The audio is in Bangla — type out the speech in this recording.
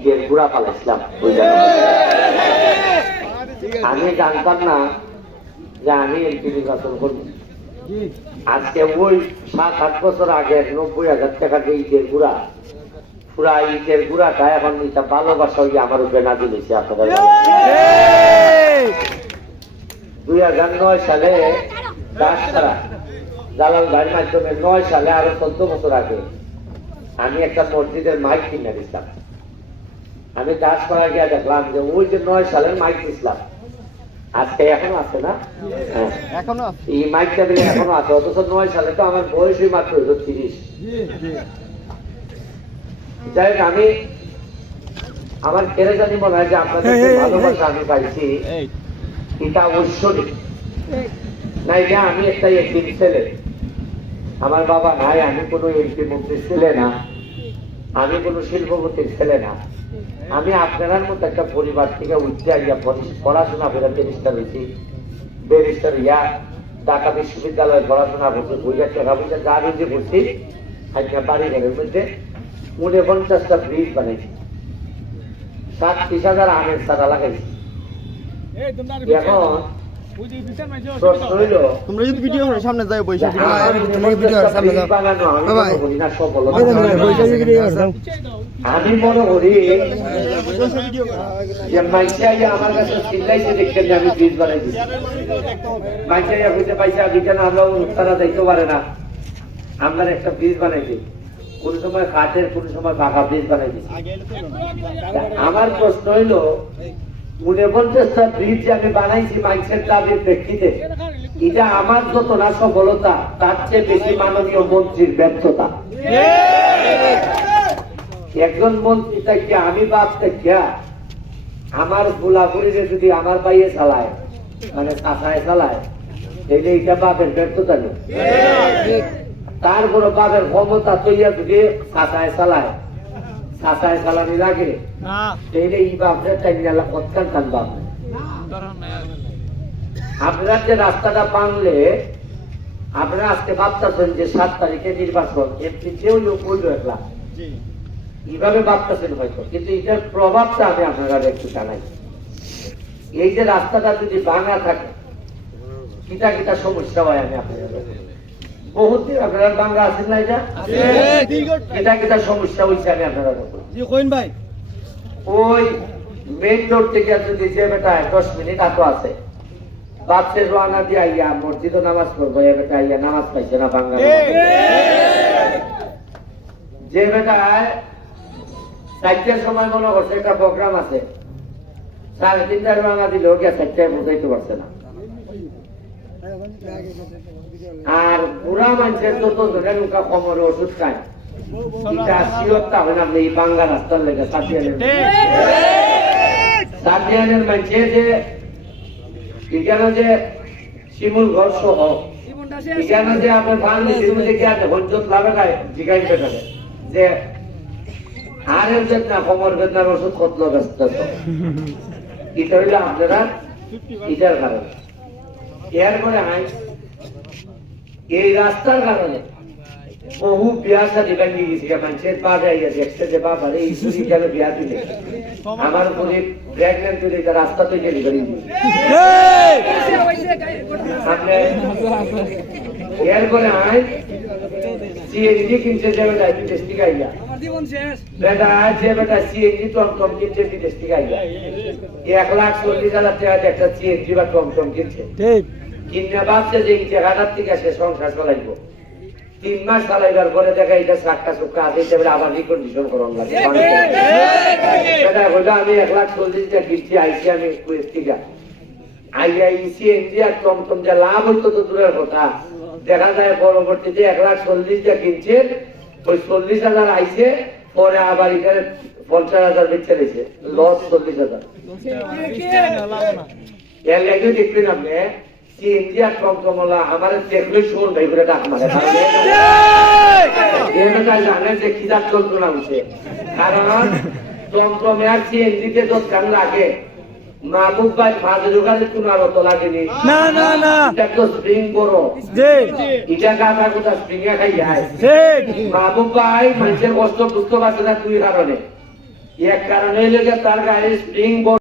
ঈদের গুড়া পালাইছিলাম। আমি জানতাম না যে আমি এমপি নির্বাচন করবো। আজকে ওই 7-8 বছর আগে 90,000 টাকা দিয়ে ঈদের গুড়া, পুরা ঈদের গুড়াটা এখন এটা ভালোবাসা হইয়া আমার উপরে না দিয়েছে। আপনাদের 2009 সালে দাসছাড়া জালাল ভাইয়ের মাধ্যমে 9 সালে আরো 14 বছর আগে আমি একটা মসজিদের মাইক কিনে দিচ্ছিলাম। আমি দাসপাড়া গিয়ে দেখলাম যে ওই যে 9 সালের মাইক দিচ্ছিলাম আজকে এখনো আছে না? এখনো এই মাইকটা দিলে এখনো আছে, অথচ 9 সালে তো আমার বয়সই মাত্র 30। যাই হোক, আমি আমার কেড়ে জানি মনে হয় যে আপনাদের ভালোবাসা আমি পাইছি এটা ঐশ্বরিক নাই। যে আমি একটা এমপি ছেলে, আমার বাবা নাই, আমি কোনো এমপি মন্ত্রীর ছেলে না, আমি কোনো শিল্পপতির ছেলে না। আমি আপনার মতো একটা পরিবার থেকে উঠতে আইয়া পড়াশোনা করে ব্যারিস্টার ইয়া ঢাকা বিশ্ববিদ্যালয়ে পড়াশোনা করছি, বইটা টাকা পয়সা যা বেঁচে করছি। আজকে বাড়ি ঘরের মধ্যে 49টা ব্রিজ বানাইছি, 37,000 আমের চারা লাগাইছি। এখন প্রশ্ন হইল, তোমরা যদি ভিডিও সামনে যাও বইসা আমি মনে করি যে মাইশাইয়া আমার কাছে চিল্লাইছে দেখছেন যে আমি ব্রিজ বানাই দিচ্ছি। মাইশাইয়া বুঝতে পাইছে আজ কেন আমরা তারা দেখতে পারে না, আমরা একটা ব্রিজ বানাই দিই, কোন সময় কাঠের কোন সময় পাকা ব্রিজ বানাই দিচ্ছি। আমার প্রশ্ন হইল 49টা ব্রিজ যে আমি বানাইছি মানুষের দাবির প্রেক্ষিতে, এটা আমার যত না সফলতা তার চেয়ে বেশি মাননীয় মন্ত্রীর ব্যর্থতা। একজন মন্ত্রী থেকে আমি বাপ থেকে আমার গোলাপুরিরে যদি আমার বাইয়ে চালায়, মানে চাষায় চালায়, তাহলে এটা বাপের ব্যর্থতা নেই। তারপরে বাপের ক্ষমতা তৈরি যদি চাষায় চালায়, চাষায় চালানি লাগে, তাহলে এই বাপের টাইনালা কতখান টান বাপ। আপনারা যে রাস্তাটা বাংলে আপনারা আজকে ভাবতেছেন যে 7 তারিখে নির্বাচন, এমপি কেউ করলো একলা, এইভাবে ভাবতেছেন হয়তো, কিন্তু এটার প্রভাবটা আমি আপনারা একটু জানাই। এই যে রাস্তাটা যদি ভাঙা থাকে কিটা কিটা সমস্যা হয় আমি আপনারা বহুত দিন আপনারা ভাঙা আছেন না, এটা কিটা কিটা সমস্যা হয়েছে আমি আপনারা ভাই। ওই মেইন রোড থেকে যদি যে বেটা 10 মিনিট আতো আছে বাপসের রোয়ানা দিয়ে আইয়া মসজিদ নামাজ পড়বো, এ বেটা আইয়া নামাজ পাইছে না বাংলা। যে বেটা 4টার সময় মনে করছে একটা প্রোগ্রাম আছে, 3:30টার রোয়ানা দিলেও গিয়া 4টায় বুঝাইতে পারছে না। আর বুড়া মানুষের যত জনের নৌকা কমরে ওষুধ খায়, এটা শিরতা হয় না এই বাংলা রাস্তার লেগে। সাতিয়ানের মানুষে যে এখানে যে শিমুল ঘর সহ এখানে যে আপনার ফার্মেসির মধ্যে গিয়ে হঞ্জত লাভে খায় জিগাই পেটাবে যে হাড়ের বেদনা কোমর বেদনার ওষুধ কতলো ব্যস্ত। এটা হইলে আপনারা এটার কারণে। এরপরে এই রাস্তার কারণে বহু বিয়া শাদী ভেঙে গেছে, মানুষের পা যাইয়া দেখছে যে বাবা এই চুরি গেলে বিয়া দিলে আমার উপরে প্রেগনেন্ট হলে এটা রাস্তা থেকে ডেলিভারি দিই। এরপরে সিএনজি কিনছে যে বেটা বিদেশ থেকে আইয়া, বেটা যে বেটা সিএনজি টমটম কিনছে বিদেশ থেকে আইয়া, 1,40,000 টাকা একটা সিএনজি বা টমটম কিনছে, কিনে ভাবছে যে এই জায়গাটার থেকে সে সংসার চালাইবো। 3 মাস চালাইবার পরে দেখা এটা চাক্কা চুক্কা আছে, আবার রিকন্ডিশন করার লাগে। আমি 1,40,000 টাকা কিনছি, আইসি আমি থেকে আইয়া সিএনজি আর টমটম যা লাভ হইতো তো দূরের কথা, দেখা যায় পরবর্তীতে 1,40,000 টাকা কিনছে, ওই 40,000 আইসে, পরে আবার এখানে 50,000 বেচে দিয়েছে, লস 40,000। এর লাগে দেখবেন আপনি সিএনজি আর টমটমলা আমার দেখলে শোন ভাই করে ডাক মারে, জানেন যে কি দাঁত যন্ত্রণা হচ্ছে। কারণ টমটমে আর সিএনজিতে যত গান লাগে, মাহবুব ভাই ফাঁদের ওখানে তোমার অত লাগেনি। এটা তো স্প্রিং বড়, এটা গাঁদা গোটা স্প্রিং এ খাই যায়। মাহবুব ভাই মানুষের কষ্ট বুঝতে পারছে না দুই কারণে। এক কারণে হইলো গিয়ে তার গাড়ির স্প্রিং